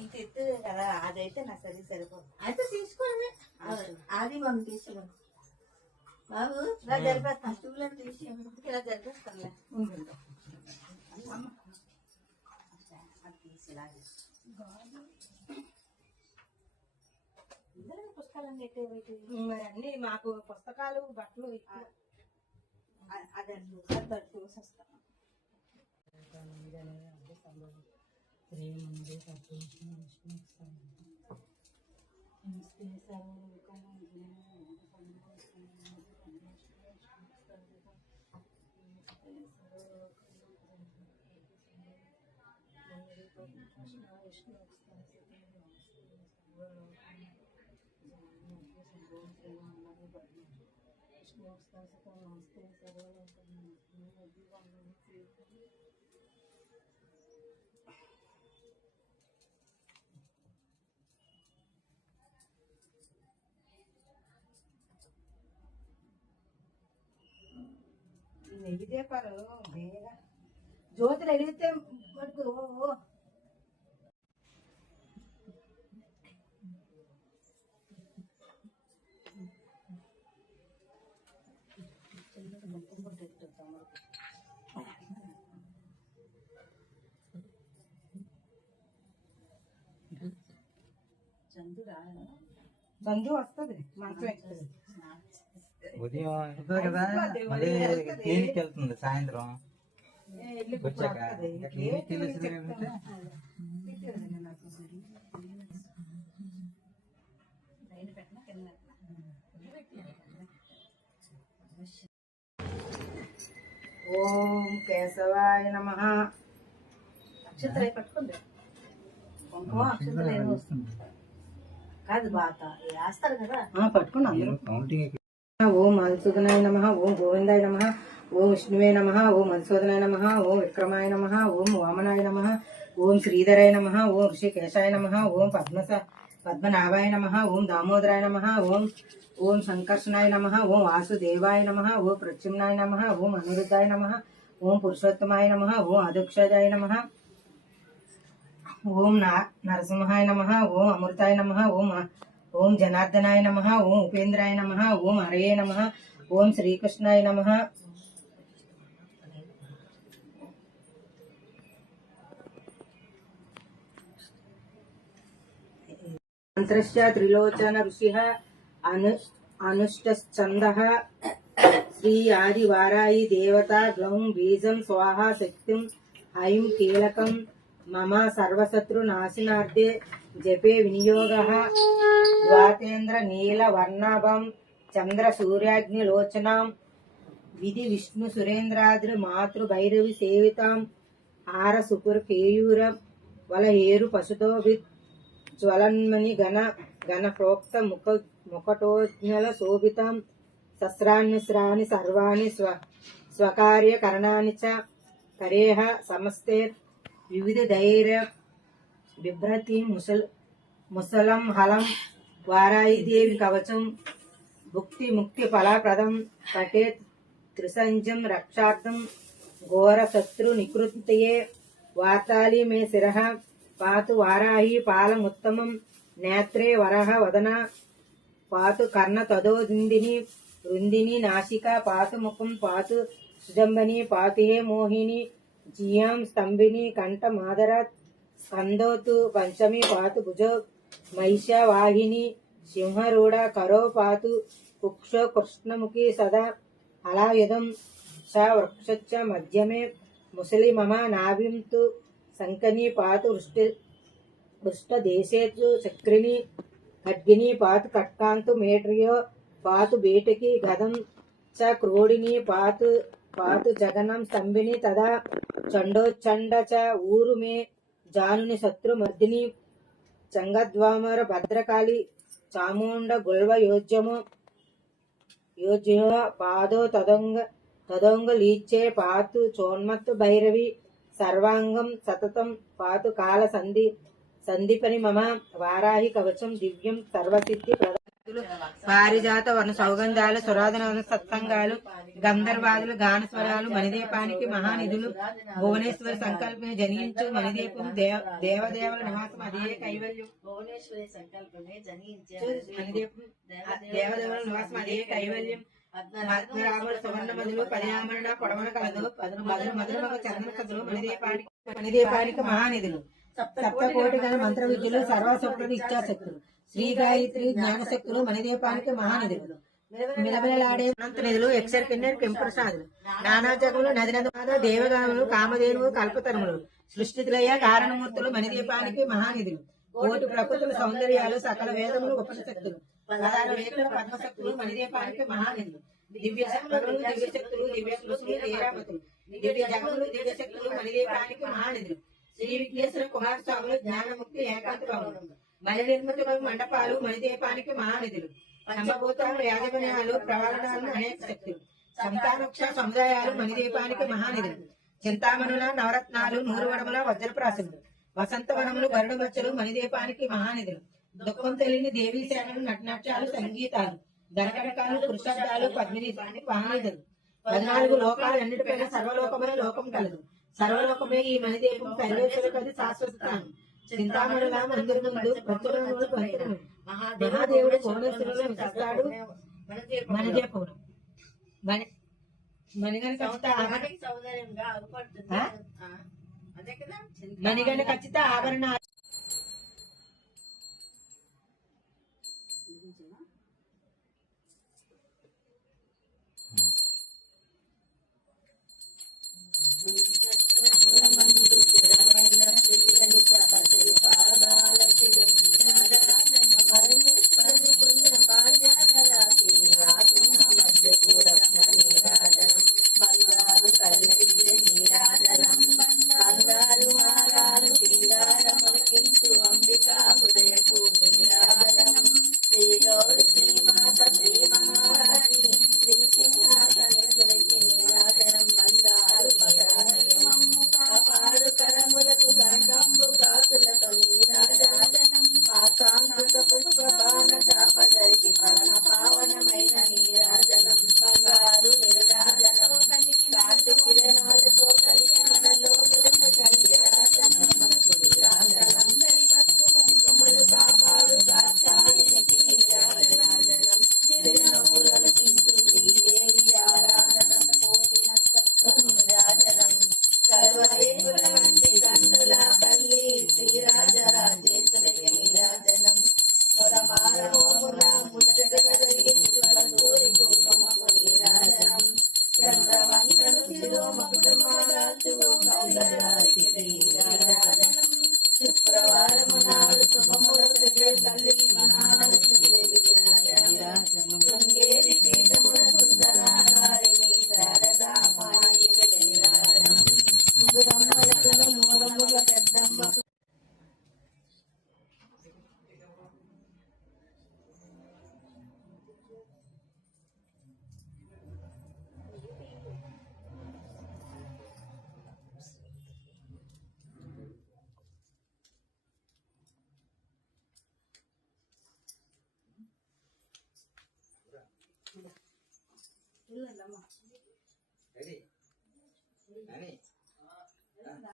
ఇంత ఎత్తు కదా, అదైతే నా సరిపోదు. అయితే తీసుకోవడమే. అది పంపించాము బాబు, ఇలా జరిపేస్తాను. టూలర్ తీసి ఇలా జరిపేస్తానులే. పుస్తకాలు మరి అన్ని మాకు పుస్తకాలు బట్టలు అదే చూసేస్తాను. నెయ్యి దీపాలు బేగా జ్యోతులు వెలిగితే మటుకు చందు వస్తుంది మంచం ఎక్కుతుంది. ఉదయం వెళ్తుంది కదా, మళ్ళీ క్లినిక్ వెళ్తుంది సాయంత్రం వచ్చాక. క్లినిక్ వెళ్ళేసి ఓం కేశవాయ నమః. అక్షంతలై పట్టుకుంది కుంకుమ అక్షంతలై వస్తుంది కాదు బాత వేస్తారు కదా, పట్టుకున్నాం. ఓం మధుసూదనాయ నమః, ఓం గోవిందాయ నమః, ఓం విష్ణువే నమః, ఓం మధుసూదనాయ నమః, ఓం విక్రమాయ నమః, ఓం వామనాయ నమః, ఓం శ్రీధరాయ నమః, ఓం ఋషికేశాయ నమః, ఓం పద్మనాభాయ నమః, ఓం దామోదరాయ నమః, ఓం సంకర్షణాయ నమః, ఓం వాసుదేవాయ నమః, ఓం ప్రత్యుమ్నాయ నమః, ఓం అనిరుద్ధాయ నమః, ఓం పురుషోత్తమాయ నమః, ఓం అధక్షజాయ నమః, ఓం నరసింహాయ నమః, ఓం అమృతాయ నమః, ఓం జనార్దనాయ నమః, ఓం ఉపేంద్రాయ నమః, ఓం హరయే నమః, ఓం శ్రీకృష్ణాయ నమః. మంత్రస్య త్రిలోచన ఋషిః అనుష్టఛందః శ్రీ ఆది వారాయి దేవత గ్లౌం బీజం స్వాహా శక్తిం ఐం కీలకం మమ సర్వశత్రు నాశనార్థే జపే వినియోగః ద్వాతేంద్ర నీల వర్ణాభం చంద్ర సూర్యాగ్నిలోచనాం విధి విష్ణు సురేంద్రాద్రి మాతృ భైరవి సేవితాం హార సుపుర కేయూర వలహేరు పశుతోభిత్ జ్వలన్మణి గణ ప్రోక్త ముకటోజ్ఞల శోభితాం సస్రాన్నిస్రాని సర్వాణి స్వకార్యకరణాని చ కరేహ సమస్తే వివిధ ధైర్య బిభ్రతి ముసలం హలం వారాయిదేవి కవచం భుక్తి ముక్తి ఫలప్రదం పఠేత్ త్రిసంజం రక్షార్థం ఘోర శత్రు నికృతయే వార్తాళి మే శిరః పాతు వారాహి పాలముత్తమం నేత్రే వరహ వదన పాతు కర్ణ తదోదిందిని వృందిని నాసిక పాతు ముఖం పాతు సుజంబని పాతుహే మోహిని జియాం స్తంభిని కంఠ మాదరాత్ స్కందోతు పంచమి పాతు భుజో మహిషవాహిని సింహరూఢ కరో పాతు కుక్షో కృష్ణముఖి సదా అలాయుధం చ వృక్షచ్చ మధ్యమే ముసలి మమ నాభిం తు సంకని పాతు పృష్ఠదేశేతు చక్రిని ఖడ్గిని పాతు కట్కాంతు మేట్రియో పాతు బేటకి గదం చ క్రోడిని పాతు జగనం స్తంభిని తదా చండోచ్చండ చ ఊరు మే జానుని శత్రుమర్దిని చంగద్వామర భద్రకాళి చాముండ గుల్వ యోజ్యో పాదో తదొంగ లీచే పాతు చోన్మత్తు భైరవి సర్వాంగం సతతం పాతు కాల సందీపని మమ వారాహి కవచం దివ్యం సర్వసిద్ధి ప్రద పారిజాత వర్ణ సౌగంధాలు సురాధన సత్సంగాలు గంధర్వాదులు గాన స్వరాలు మణిదీపానికి మహానిధులు భువనేశ్వర సంకల్పమే జనించు మణిదీపం దేవదేవుల నివాసం అదే కైవల్యం. భువనేశ్వరి సంకల్పమే జనించే దేవదేవుల నివాసం అదే కైవల్యం. పద్మరాముల సువర్ణ మధులు పదయామరణ పొడవన కలదు మధుర మధురమగ చందన కథలు మణిదీపానికి మహానిధులు. సప్తకోటి గల మంత్ర విద్యులు సర్వశక్తులు ఇచ్చాశక్తులు శ్రీ గాయత్రి జ్ఞానశక్తులు మణిదీపానికి మహానిధులు. మిలమిలలాడే అనంత నిధులు ఎక్సర్ కిన్నెర్ పెంపురసాదులు నానాజగములు నది నదమాద దేవగాములు కామధేనువు కల్పతరుములు సృష్టితులయ్య కారణమూర్తులు మణిదీపానికి మహానిధులు. కోటి ప్రకృతుల సౌందర్యాలు సకల వేదములు ఉపనిషత్తులు 16 వేల పద్మశక్తులు మణిదీపానికి మహానిధులు. దివ్య శక్తులు దివ్యశక్తులు దివ్య శ్లుసులు లీరామతులు దివ్య జగములు దివ్యశక్తులు మణిదీపానికి మహానిధులు. శ్రీ విఘ్నేశ్వర కుమారస్వాములు జ్ఞానముక్తి ఏకాంత భవనం మణి నిర్మిత మండపాలు మణిదీపానికి మహానిధులు. పంచభూతాలు యాజమన్యాలు ప్రవరణాలు అనేక శక్తులు సంతానోక్ష సముదాయాలు మణిదీపానికి మహానిధులు. చింతామణుల నవరత్నాలు నూరువనముల వజ్రప్రాశములు వసంతవనములు గరుడు మచ్చలు మణిదీపానికి మహానిధులు. దుఃఖం తెలియని దేవీ సేనలు నటనాట్యాలు సంగీతాలు దరకటకాలు పురుషార్థాలు పద్మినీపానికి మహానిధులు. 14 లోకాలన్నిటిపైన సర్వలోకమైన లోకం కలదు. సర్వలోకమే ఈ మణిదీపం సర్వేశ్వరుకది శాశ్వతాను. చింతామణుల మందిర ముందు ప్రచురణములు పంచము మహాదేవుడు భువనేశ్వరులో విశిస్తాడు మణిదీపములు. మణిగణ ఖచ్చిత ఆభరణాలు రెడీ అని